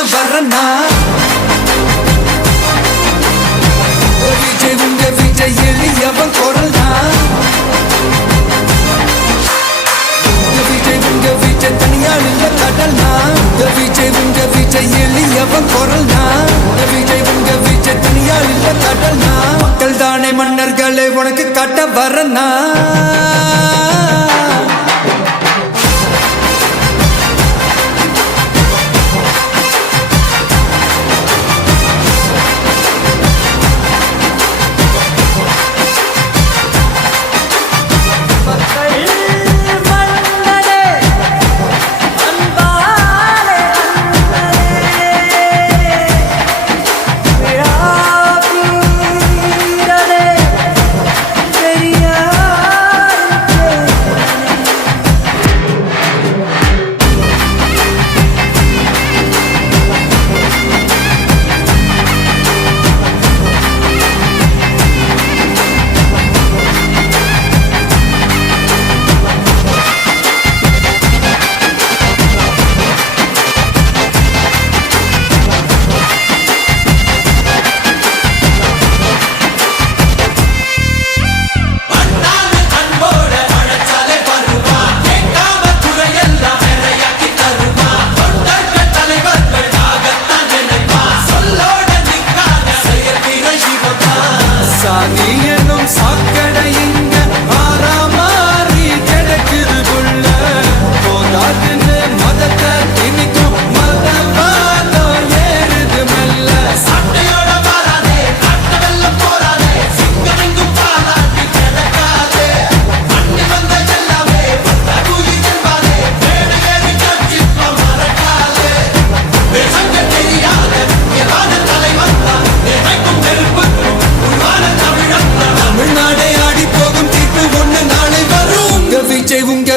உயிரென்ன வரனா விஜய் உங்க விஜய் எளியவன் குரல்னா விஜய் உங்க விஜய் தனியால் இல்ல கடல்னா விஜய் உங்க விஜய் எளியவன் குரல்னா விஜய் உங்க விஜய் தனியால் இல்ல கடல்னா மக்கள் தானே மன்னர்களை உனக்கு காட்ட வரனா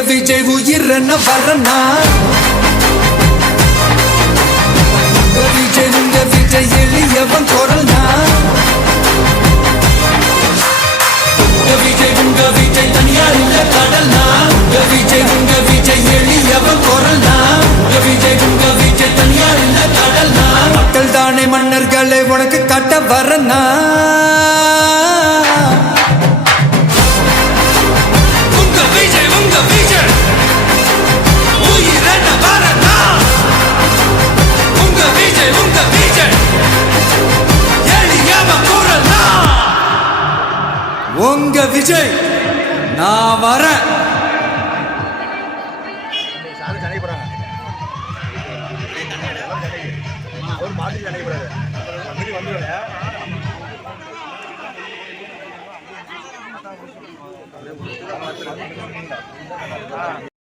விஜய் உயிரென்ன வரனா விஜய் உங்க விஜய் எளியவன் குரல்னா விஜய் உங்க விஜய் தனியார் இல்ல கடல்னா விஜய் உங்க விஜய் எளியவன் குரல்னா விஜய் உங்க விஜய் தனியார் இல்ல கடல்னா மக்கள் தானே மன்னர்களை உனக்கு காட்ட வரனா உங்க விஜய் நான் வரேன்.